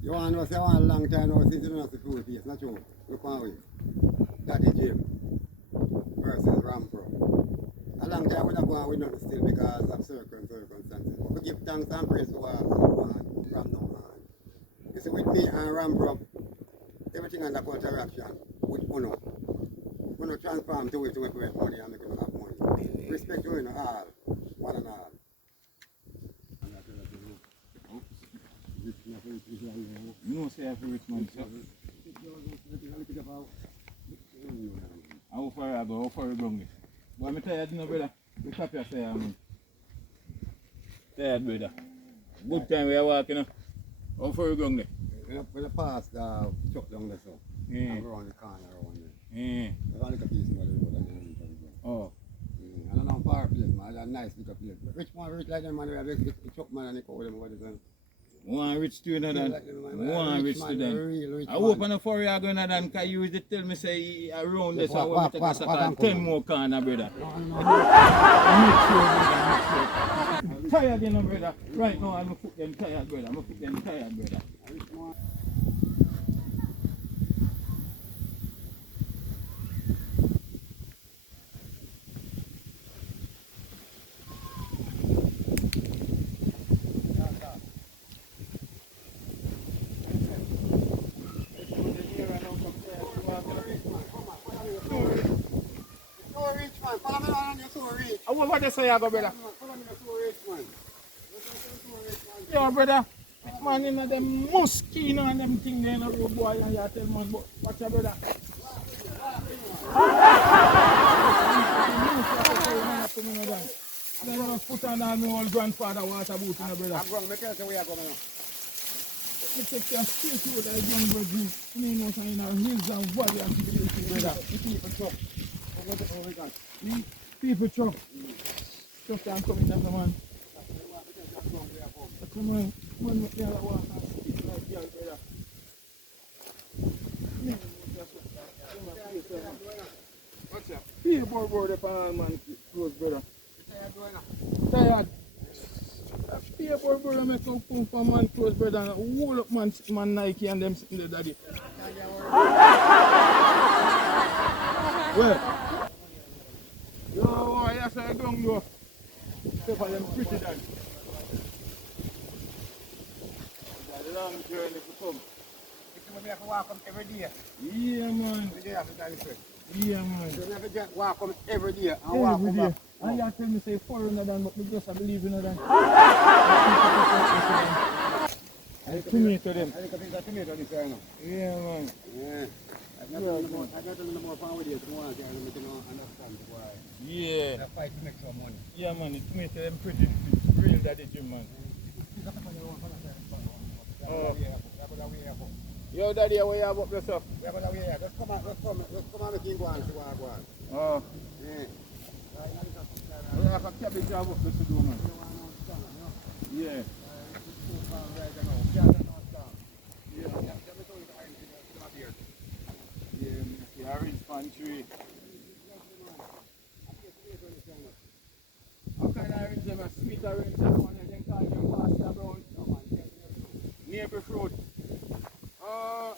You want to say one a long time now since you don't have to food face, not true. Look on way. That is Jim versus Rampro. A long time we not going with nothing still because of circumstances. We give thanks and praise to all from now on. You see, with me and Rampro, everything under counteraction with Uno. Uno transform to it to make money and make it have money. Respect to you all, one and all. You know, say I feel rich man, sir. How far I go, how far you going? But I'm tired, no, brother. The copy I say, I'm tired, brother. Good time we are walking. How far you going there? We're the past the truck down there, so. Yeah. I'm around the corner around there. Yeah. There's a little piece of the road and then. Oh. I don't know far place, man. That's a nice little place. Rich man, rich like them, man. We have the truck man and they call them over there. One rich student and one rich student. I hope on the 4 year going and because you used to tell me say around this I want to take a 10 more corner, brother. I'm tired, you know, brother. Right now I'm put them tired, brother. I'm put them tired, brother. I want what they say, I go, brother. Yeah, brother. Man, you know, them mosquito and them things in a road, boy, and you tell man, but watch your brother. Then you put on all my old grandfather water boot in the brother. I'm going to make it where I'm going now. You take your straight road like young brother. You know, in our hills and valley and the brother. The people truck. Oh my God. People truck. Truck can come in there, man. Come on, man, make me a walk and speak like girl, brother. What's up? Feel board up on man close, brother. Tired. Feel board make some pump for man close, brother. And hold up man Nike and them sitting there, daddy. Where? Yo, yes, I don't know. Step on them pretty, daddy. A long journey to come. You have to walk them every day. Yeah, man. Every day after that, you say. Yeah, man. You have to walk them every day and Every walk day. them back. And you tell me say 400 but me just I believe in that. I tomato them. I think it's a tomato this right now. Yeah, man. Yeah. I got a little more power with you tomorrow, so I make you understand why. Yeah. I fight to make some money. Yeah, man. The tomato them pretty. Real daddy Jim, man. Yo, daddy, where you have up yourself? Let's come and make him go and see what I go on. Oh. Yeah. We have a cabbage job up to do, man. Yeah. Yeah, orange pantry. How kind of orange them? A sweet orange, that one I can call them pasta brown. Neighbor fruit.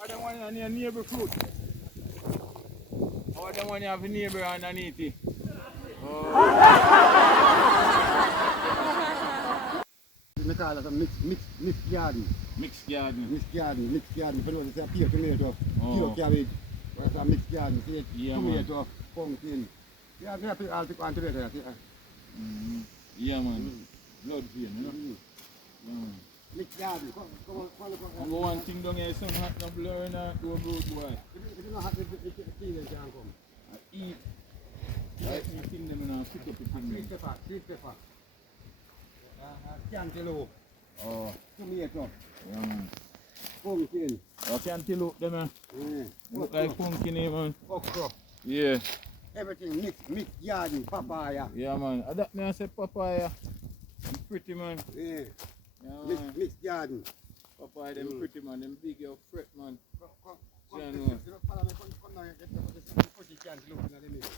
I don't want any neighbor fruit. I don't want to have a neighbor underneath it. We call it a mixed garden. Mixed garden. Mixed garden. If you know, it's a pure tomato, pure cabbage. It's a mixed garden. See, Yeah, tomato, pumpkin. Yeah, we have to all pick on tomato. Yeah, man. Blood vein, you know? Yeah, man. Mixed garden. Come on. One thing down here, some hot no blur in a road boy. If you don't have the tea, then you can come. I eat. Like me thing them and I pick up the thing. Sweet pepper. Cantaloupe. Oh. Tomato. Yeah, man. Pumpkin. Oh, cantaloupe them, man. Yeah. Look like pumpkin, man. Okra. Yeah. Everything mixed garden. Papaya. Yeah, man. That me I say papaya. Pretty, man. Yeah. Yeah, man. Mixed garden. Papaya, them pretty, man. Them big, your fret, man. Come down here, get the pretty cantaloupe in the middle.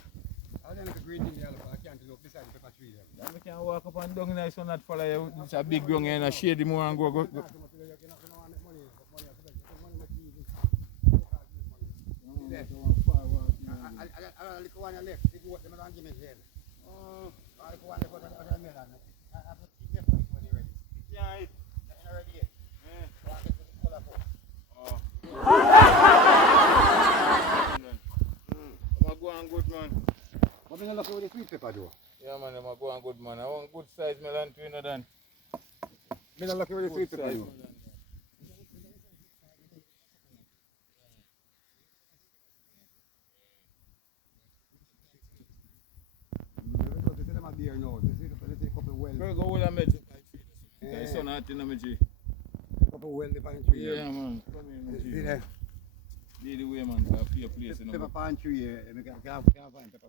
I don't know the green thing there, but I can't look beside the pepper tree there. Then we can walk up and down in there, so not follow you. It's a big ground and a shady more and go. little one left. They go them and give me jail. All little one left out of the melon. I have to keep them when you're ready. Yeah, They're not ready yet. yeah. So I get to the color for. Oh. I'm go on good, man. But I'm not with the sweet pepper though. Yeah, man, I'm go on good, man. I want good size melon too, you know, then. I'm not with the sweet pepper though. Beer now. Let's say a couple well. Girl, go with a med. Yeah. Son out in the G. Couple well the pine tree. Yeah, man. Come in, See G. there? Lead the way, man. Have your place, you know. Pepper pine tree. I can't find pepper.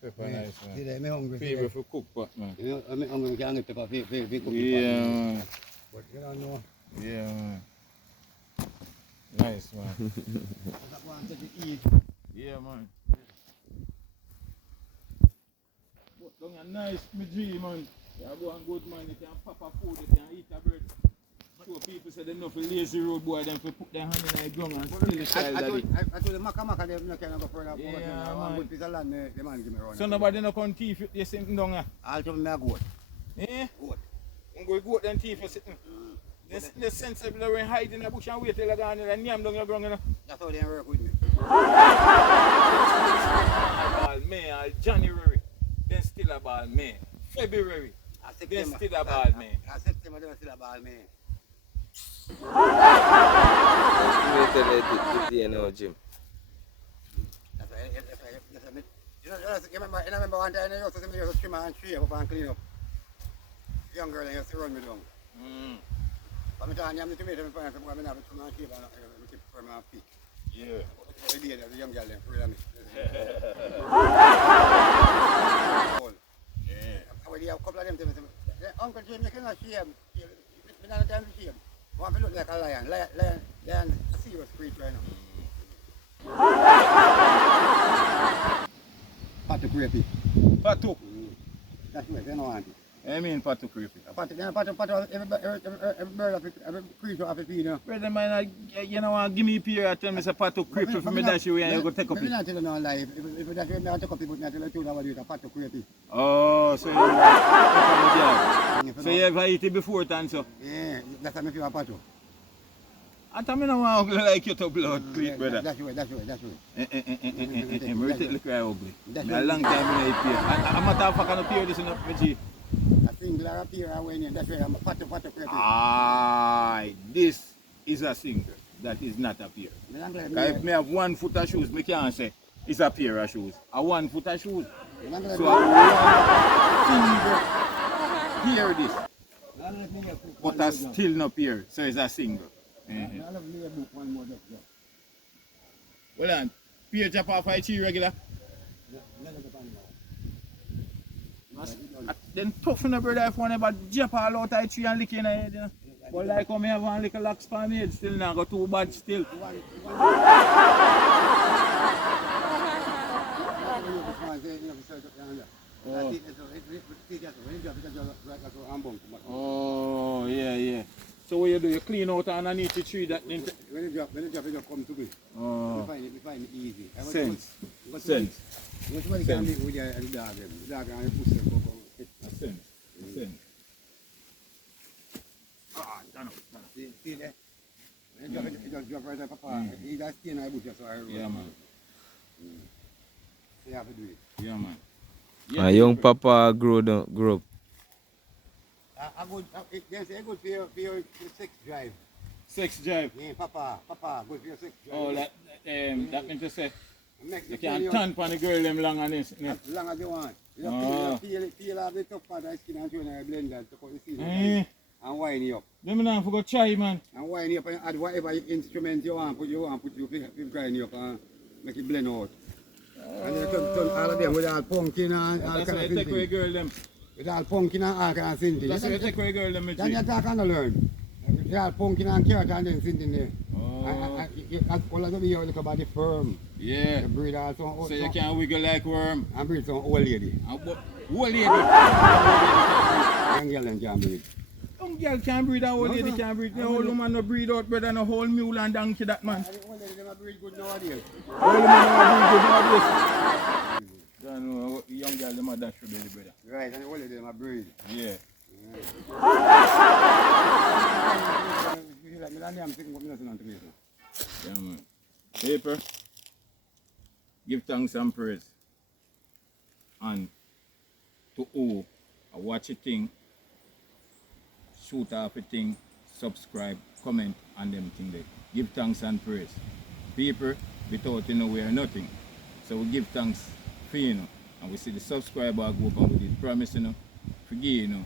Pepper nice, man. See there? I'm hungry. Favorite for cook pot, man. I'm hungry. We can't get pepper. We cook Yeah, man. But you don't know. Yeah, man. Nice, man. That one to eat. Yeah, man. Don't a nice me G, man. You go and good, man. You can pop a food, you can eat a bread. So people say they know for lazy road boy, them for put their hand in the ground and steal the child daddy. I told the Macamaca they can't go further. Yeah, man. Good piece of land, the man give me around. So nobody no come thief you sitting down here? I'll tell me a goat. Eh? Goat. I'm going to go and thief you sitting. The sensible they were hide in the bush and wait till they go and yam down your ground, you know. That's how they work with me. Ball May or January, then still a ball May. February, then still a ball May. I September, then still a ball May. You know, Jim. That's right. You remember one time I used to see me used to trim and tree up and clean up. Young girl used to run me down. But I'm telling you, I'm the tomato, I'm going to have a trim and tree and I keep for my feet. Yeah. Every day there's a young girl there, afraid of me. Yeah. When you have a couple of them tell me, Uncle Jim, you cannot shave. You don't have time to shave. I want to look like a lion. Lion, a serious creature right now. Patu creepy. Patu. That's right, they don't want it. I mean patu creepy. Patu, every bird, every creature have a feed, you know. Brother, man, you know, give me a period and tell me say patu creepy for me dash you and you go take up it. I'm it. not telling you no lie. If you dash you, I take up it, but not tell you what you do, patu creepy. Oh, so you know, so you ever eat it before then, so? Yeah, that's how I feel a patu. I tell me no one ugly like you to blood, please, brother. That's right. I'm really look like ugly. A long time in the peer. I'm not a fucking peer this in the G. A single or a peer or when that's right, I'm a patu creepy. Aye, this is a single. That is not a peer. If me have 1 foot of shoes, me can't say it's a pair of shoes. A 1 foot of shoes. So a 1 single. Hear this. But I still not pair, so it's a single. Well on, peer chop off a tree regular. Then tough in the brother if one ever jump all out of a tree and lick in the head, you know. But like how me have one little locks for me head, still now go too bad still. Oh, yeah. So what you do, you clean out underneath the tree that then... When you drop, it just come to me. Oh. We find it easy. Sense. What somebody can do with the dog, the dog and the pussy go. Sense. Ah, done up. See there? When you drop it just drop right there, Papa. He just stay in the bush, so I roll. Yeah, man. You have to do it. Yeah, man. A young papa grow up. A good for your sex drive. Sex drive. Yeah, Papa, good for your sex drive. Oh, that means to say, you can turn on the girl them long and this. As long as you want. You just peel off the top part of the skin and throw in a blender to cut the seed. And wine it up. Let me not forget try, man. And wine it up and add whatever instrument you want, put you grind it up and make it blend out. And then turn all of them with all pumpkin and all kind of things. That's why you take away girl them. With all pumpkin and all kind of things. That's why you take away girl them. Then you talk and learn. With all pumpkin and carrot and then sitting there. As all of them you look about the firm. Yeah. You breed also. So you can wiggle like worm. And breed some old lady. Old lady? Young girl them can breed. Young girl can breed, a whole No, lady sir. can breed. The whole woman no breed out, brother, no whole mule and donkey that man. And the old lady, them breed good nowadays. Whole woman no breed good nowadays. You know, young girl, them a dash for belly, brother. Right, and the old lady, them breed. Yeah. Yeah, man. Paper, give thanks and praise. And to who watch a thing, shoot off a thing, subscribe, comment, and them thing there. Give thanks and praise. People, without you know we are nothing. So we give thanks for you know. And we see the subscriber go up and we did promise you know. Forgive you know.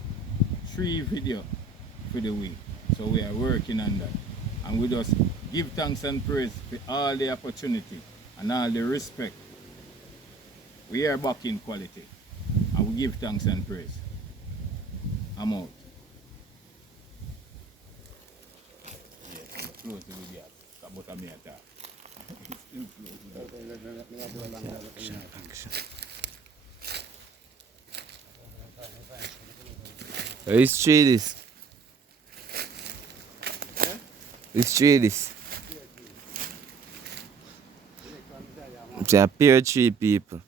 3 videos for the week. So we are working on that. And we just give thanks and praise for all the opportunity and all the respect. We are back in quality. And we give thanks and praise. I'm out. Yes, I'm close to the video. About me attack. Let's try this. Let's try this. It's a pair of 3 people.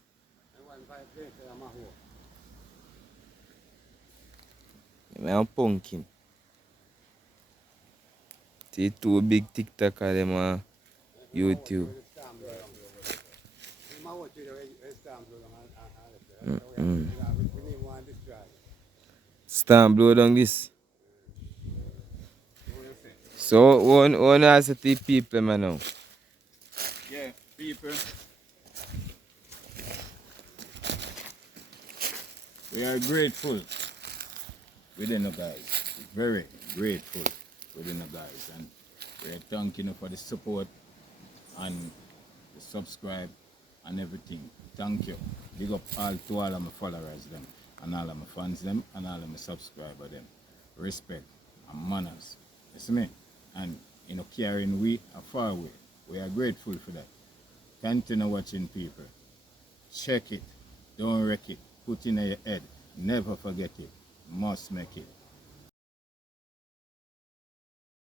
I'm pumpkin. See 2 big TikToker them on YouTube. Stamp blow down this. So one has to take people man now. Yeah, people. We are grateful within the guys. Very grateful within the guys. And we are thanking you for the support and the subscribe and everything. Thank you. Big up to all of my followers them and all of my fans them and all of my subscribers them. Respect and manners. You see me? And you know carrying we are far away. We are grateful for that. Continue watching people. Check it. Don't wreck it. Put it in your head. Never forget it. Must make it.